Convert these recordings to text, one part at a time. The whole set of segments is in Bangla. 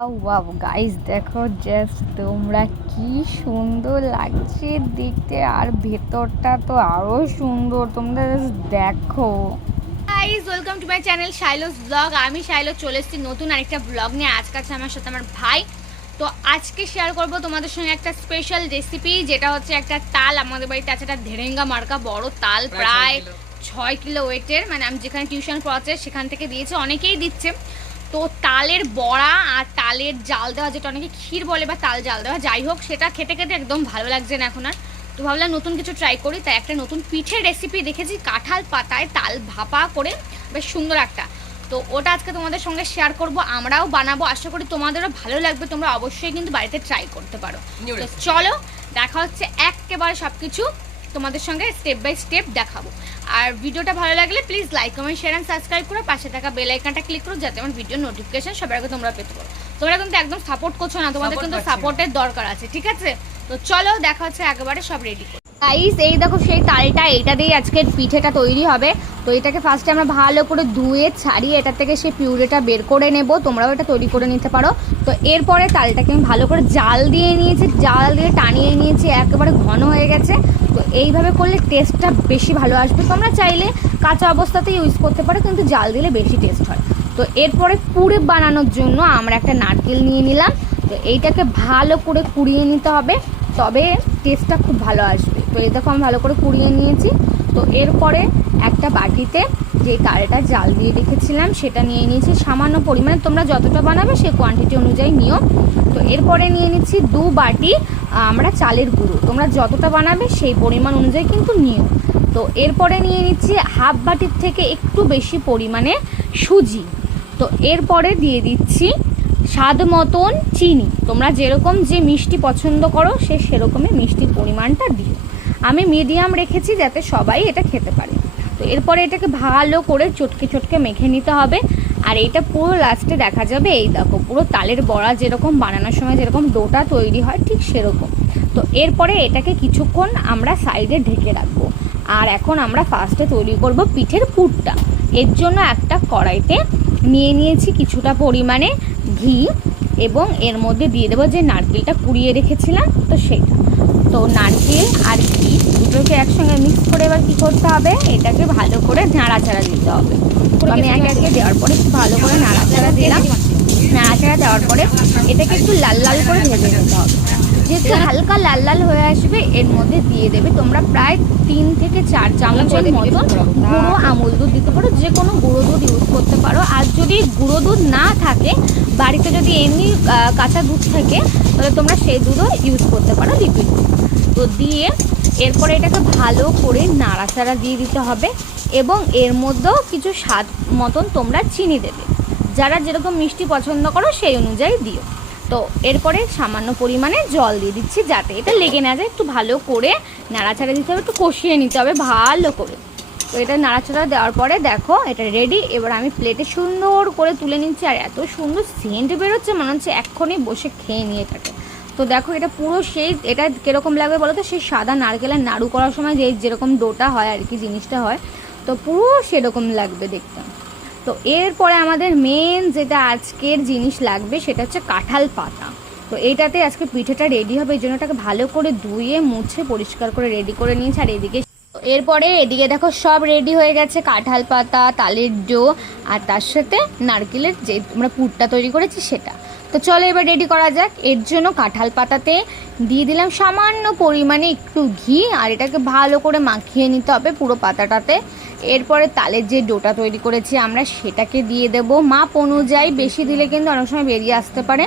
ওয়াও গাইস দেখো জাস্ট তোমরা কি সুন্দর লাগছে দেখতে। আর ভেতরটা তো আরও সুন্দর তোমরা just দেখো। Guys welcome to my channel Shailo's blog আমি শাইলো চলে এসেছি নতুন আরেকটা ব্লগ নিয়ে। আজকে আছে আমার সাথে আমার ভাই। তো আজকে শেয়ার করব তোমাদের সঙ্গে একটা স্পেশাল রেসিপি যেটা হচ্ছে একটা তাল। আমাদের বাড়িতে আছে একটা ধেরেঙ্গা মার্কা বড় তাল প্রায় ছয় কিলো। ওয়েটের মানে আমি যেখানে টিউশন পড়াচ্ছে সেখান থেকে দিয়েছে অনেকেই দিচ্ছে। তো তালের বড়া আর তালের জাল দেওয়া যেটা অনেকে ক্ষীর বলে বা তাল জাল দেওয়া যাই হোক সেটা খেতে খেতে একদম ভালো লাগছে না এখন আর। তো ভাবলাম নতুন কিছু ট্রাই করি তাই একটা নতুন পিঠের রেসিপি দেখেছি কাঁঠাল পাতায় তাল ভাপা করে বেশ সুন্দর একটা। তো ওটা আজকে তোমাদের সঙ্গে শেয়ার করব আমরাও বানাবো আশা করি তোমাদেরও ভালো লাগবে তোমরা অবশ্যই কিন্তু বাড়িতে ট্রাই করতে পারো। চলো দেখা হচ্ছে একেবারে সব কিছু তোমাদের সঙ্গে স্টেপ বাই স্টেপ দেখাবো। আর ভিডিওটা ভালো লাগলে please like comment share and subscribe করো। পাশে থাকা বেল আইকনটা ক্লিক করো যাতে আমার ভিডিও নোটিফিকেশন সবার আগে তোমরা পেতে পারো। তোমরা কিন্তু একদম সাপোর্ট করছ না তোমাদের কিন্তু সাপোর্টের দরকার আছে ঠিক আছে? তো চলো দেখা হচ্ছে একেবারে সব রেডি করো। গাইস এই দেখো সেই তালটা এটা দিয়ে আজকের পিঠেটা তৈরি হবে। তো এটাকে ফার্স্টে আমরা ভালো করে ধুয়ে ছাড়িয়ে এটা থেকে সেই পিউরেটা বের করে নেব। তোমরাও এটা তৈরি করে নিতে পারো। তো এরপরে তালটাকে আমি ভালো করে জাল দিয়ে নিয়েছি জাল দিয়ে টানিয়ে নিয়েছি একেবারে ঘন হয়ে গেছে। তো এইভাবে করলে টেস্টটা বেশি ভালো আসবে। তোমরা চাইলে কাঁচা অবস্থাতে ইউজ করতে পারো, কিন্তু জাল দিলে বেশি টেস্ট হয়। তো এরপরে পুরে বানানোর জন্য আমরা একটা নারকেল নিয়ে নিলাম। তো এইটাকে ভালো করে কুড়িয়ে নিতে হবে, তবে টেস্টটা খুব ভালো আসবে। তো এই দেখো আমি ভালো করে কুড়িয়ে নিয়েছি। তো এরপরে একটা বাটিতে যে তালটা জাল দিয়ে রেখেছিলাম, সেটা নিয়ে নিয়েছি। সামান্য পরিমাণে তোমরা যতটা বানাবে সেই কোয়ান্টিটি অনুযায়ী নিও। তো এরপরে নিয়ে নিচ্ছি দু বাটি আমরা চালের গুঁড়ো। তোমরা যতটা বানাবে সেই পরিমাণ অনুযায়ী কিন্তু নিও। তো এরপরে নিয়ে নিচ্ছি হাফ বাটির থেকে একটু বেশি পরিমাণে সুজি। তো এরপরে দিয়ে দিচ্ছি স্বাদ মতন চিনি। তোমরা যেরকম যে মিষ্টি পছন্দ করো, সে সেরকমই মিষ্টির পরিমাণটা দিও। আমি মিডিয়াম রেখেছি যাতে সবাই এটা খেতে পারে। তো এরপরে এটাকে ভালো করে চটকে চটকে মেখে নিতে হবে। আর এটা পুরো লাস্টে দেখা যাবে, এই দেখো, পুরো তালের বড়া যেরকম বানানোর সময় যেরকম ডোটা তৈরি হয় ঠিক সেরকম। তো এরপরে এটাকে কিছুক্ষণ আমরা সাইডে ঢেকে রাখব। আর এখন আমরা ফার্স্টে তৈরি করব পিঠের পুরটা। এর জন্য একটা কড়াইতে নিয়ে নিয়েছি কিছুটা পরিমাণে ঘি এবং এর মধ্যে দিয়ে দেবো যে নারকেলটা কুড়িয়ে রেখেছিলাম, তো সেটা তো নারকেল আর ঘি দুটোকে একসঙ্গে মিক্স করে এবার কী করতে হবে? এটাকে ভালো করে নাড়াচাড়া দিতে হবে। আমি একে একে দেওয়ার পরে একটু ভালো করে নাড়াচাড়া দিলাম। নাড়াচাড়া দেওয়ার পরে এটাকে একটু লাল লাল করে ভেজে নিতে হবে। যেহেতু হালকা লাল লাল হয়ে আসবে এর মধ্যে দিয়ে দেবে তোমরা প্রায় তিন থেকে চার চামচের মতন গুঁড়ো আমুল দুধ দিতে পারো। যে কোনো গুঁড়ো দুধ ইউজ করতে পারো। আর যদি গুঁড়ো দুধ না থাকে বাড়িতে যদি এমনি কাঁচা দুধ থাকে তাহলে তোমরা সেই দুধও ইউজ করতে পারো লিকুইড তো দিয়ে এরপরে এটাকে ভালো করে নাড়াচাড়া দিয়ে দিতে হবে এবং এর মধ্যেও কিছু স্বাদ মতন তোমরা চিনি দেবে। যারা যেরকম মিষ্টি পছন্দ করো সেই অনুযায়ী দিও। তো এরপরে সামান্য পরিমাণে জল দিয়ে দিচ্ছি যাতে এটা লেগে না যায়, একটু ভালো করে নাড়াচাড়া দিতে হবে, একটু কষিয়ে নিতে হবে ভালো করে। তো এটা নাড়াচাড়া দেওয়ার পরে দেখো এটা রেডি এবার আমি প্লেটে সুন্দর করে তুলে নিচ্ছি আর এত সুন্দর সেন্ট বেরোচ্ছে, মনে হচ্ছে এক্ষুনি বসে খেয়ে নিয়ে এটাকে তো দেখো এটা পুরো সেই, এটা কীরকম লাগবে বলো তো? সেই সাদা নারকেলের নাড়ু করার সময় যে যেরকম ডোটা হয় আর কি, জিনিসটা হয়, তো পুরো সেরকম লাগবে দেখতে। তো এরপরে আমাদের মেন যেটা আজকের জিনিস লাগবে সেটা হচ্ছে কাঁঠাল পাতা। তো এটাতে আজকে পিঠেটা রেডি হবে, এই জন্য এটাকে ভালো করে ধুয়ে, মুছে, পরিষ্কার করে রেডি করে নিয়েছি। আর এদিকে এরপরে এদিকে দেখো সব রেডি হয়ে গেছে, কাঁঠাল পাতা, তালের ডো, আর তার সাথে নারকেলের যে আমরা পুরটা তৈরি করেছি সেটা। তো চলো এবার রেডি করা যাক। এর জন্য কাঁঠাল পাতাতে দিয়ে দিলাম সামান্য পরিমাণে একটু ঘি, আর এটাকে ভালো করে মাখিয়ে নিতে হবে পুরো পাতাটাতে। এরপরে তালের যে ডোটা তৈরি করেছি আমরা সেটাকে দিয়ে দেব। মাপ অনুযায়ী বেশি দিলে কিন্তু অনেক সময় বেরিয়ে আসতে পারে।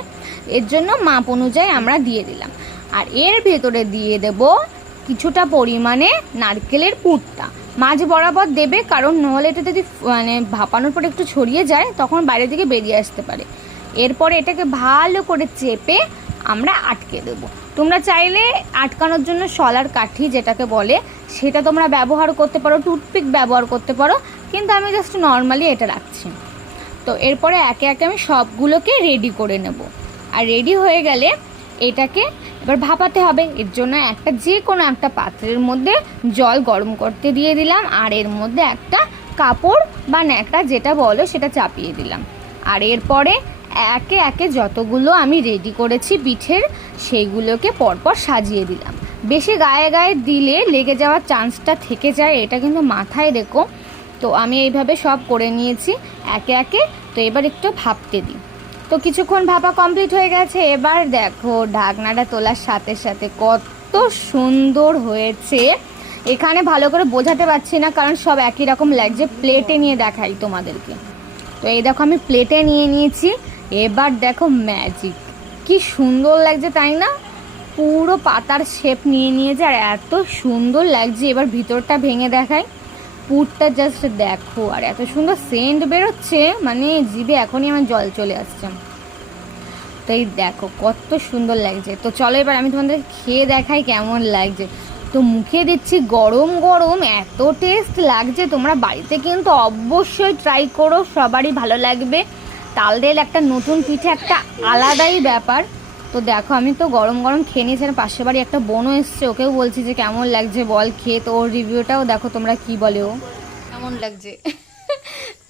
এর জন্য মাপ অনুযায়ী আমরা দিয়ে দিলাম। আর এর ভেতরে দিয়ে দেব কিছুটা পরিমাণে নারকেলের পুরটা। মাঝ বরাবর দেবে, কারণ নহলে এটা যদি মানে ভাপানোর পরে একটু ছড়িয়ে যায়, তখন বাইরে থেকে বেরিয়ে আসতে পারে। এরপরে এটাকে ভালো করে চেপে আমরা আটকে দেবো। তোমরা চাইলে আটকানোর জন্য শলার কাঠি যেটাকে বলে, সেটা তোমরা ব্যবহার করতে পারো, টুথপিক ব্যবহার করতে পারো, কিন্তু আমি জাস্ট নর্মালি এটা রাখছি। তো এরপরে একে একে আমি সবগুলোকে রেডি করে নেব। আর রেডি হয়ে গেলে এটাকে এবার ভাপাতে হবে। এর জন্য একটা যে কোনো একটা পাত্রের মধ্যে জল গরম করতে দিয়ে দিলাম। আর এর মধ্যে একটা কাপড় বা ন্যাকড়া যেটা বলো সেটা চাপিয়ে দিলাম। আর এরপরে একে একে যতগুলো আমি রেডি করেছি পিঠের, সেইগুলোকে পরপর সাজিয়ে দিলাম। বেশি গায়ে গায়ে দিলে লেগে যাওয়ার চান্সটা থেকে যায়, এটা কিন্তু মাথায় রেখো। তো আমি এইভাবে সব করে নিয়েছি, একে একে। তো এবার একটু ভাবতে দিই। তো কিছুক্ষণ ভাপা কমপ্লিট হয়ে গেছে। এবার দেখো, ঢাকনাটা তোলার সাথে সাথে কত সুন্দর হয়েছে। এখানে ভালো করে বোঝাতে পারছি না, কারণ সব একই রকম লাগছে। প্লেটে নিয়ে দেখাই তোমাদেরকে। তো এই দেখো, আমি প্লেটে নিয়ে নিয়েছি। এবার দেখো ম্যাজিক কি সুন্দর লাগছে, তাই না? পুরো পাতার শেপ নিয়ে নিয়েছে, আর এত সুন্দর লাগছে। এবার ভিতরটা ভেঙে দেখাই। পুরটা জাস্ট দেখো, আর এত সুন্দর সেন্ট বেরোচ্ছে মানে জিভে এখনই আমার জল চলে আসছে। তো এই দেখো, কত সুন্দর লাগছে। তো চলো এবার আমি তোমাদের খেয়ে দেখাই কেমন লাগছে। তো মুখে দিচ্ছি গরম গরম, এত টেস্ট লাগছে, তোমরা বাড়িতে কিন্তু অবশ্যই ট্রাই করো, সবারই ভালো লাগবে। তাল তালদের একটা নতুন পিঠে, একটা আলাদাই ব্যাপার। তো দেখো আমি তো গরম গরম খেয়ে নিয়েছি আর পাশের বাড়ি একটা বোনও এসছে ওকেও বলছি যে কেমন লাগছে বল খেয়ে তো ওর রিভিউটাও দেখো তোমরা কি বলে ও। কেমন লাগছে?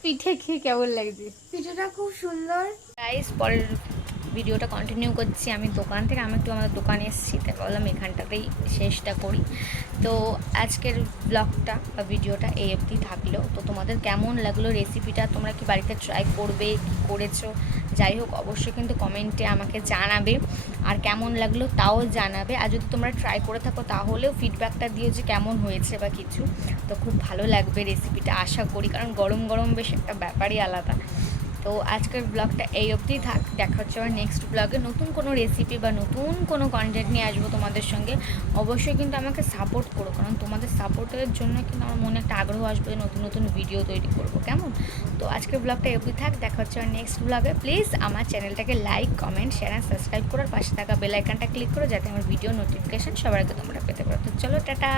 পিঠে খেয়ে কেমন লাগছে? পিঠেটা খুব সুন্দর। রাইস পরের ভিডিওটা কন্টিনিউ করছি। আমি দোকান থেকে, আমি একটু আমাদের দোকানে এসেছি, তাই বললাম এখানটাতেই শেষটা করি। তো আজকের ব্লগটা বা ভিডিওটা এই অবধি থাকল। তো তোমাদের কেমন লাগল? রেসিপিটা তোমরা কি বাড়িতে ট্রাই করবে, কি করেছ? যাই হোক, অবশ্যই কিন্তু কমেন্টে আমাকে জানাবে। আর কেমন লাগল তাও জানাবে। আর যদি তোমরা ট্রাই করে থাকো, তাহলেও ফিডব্যাকটা দিও যে কেমন হয়েছে বা কিছু। তো খুব ভালো লাগবে রেসিপিটা আশা করি। কারণ গরম গরম বেশ একটা ব্যাপারই আলাদা। তো আজকের ব্লগটা এই অবধি থাক। দেখা হচ্ছে আবার নেক্সট ব্লগে নতুন কোনো রেসিপি বা নতুন কোনো কন্টেন্ট নিয়ে আসব তোমাদের সঙ্গে, অবশ্যই কিন্তু আমাকে সাপোর্ট করো। কারণ তোমাদের সাপোর্টের জন্য কিন্তু আমার মনে একটা আগ্রহ আসবে নতুন নতুন ভিডিও তৈরি করব। কেমন? তো আজকের ব্লগটা এই অবধি থাক। দেখা হচ্ছে আবার নেক্সট ব্লগে প্লিজ আমার চ্যানেলটাকে like comment share and subscribe করার পাশে থাকা বেল আইকনটা ক্লিক করো, যাতে আমার ভিডিও নোটিফিকেশান সবার আগে তোমরা পেতে পারো। তো চলো, টাটা!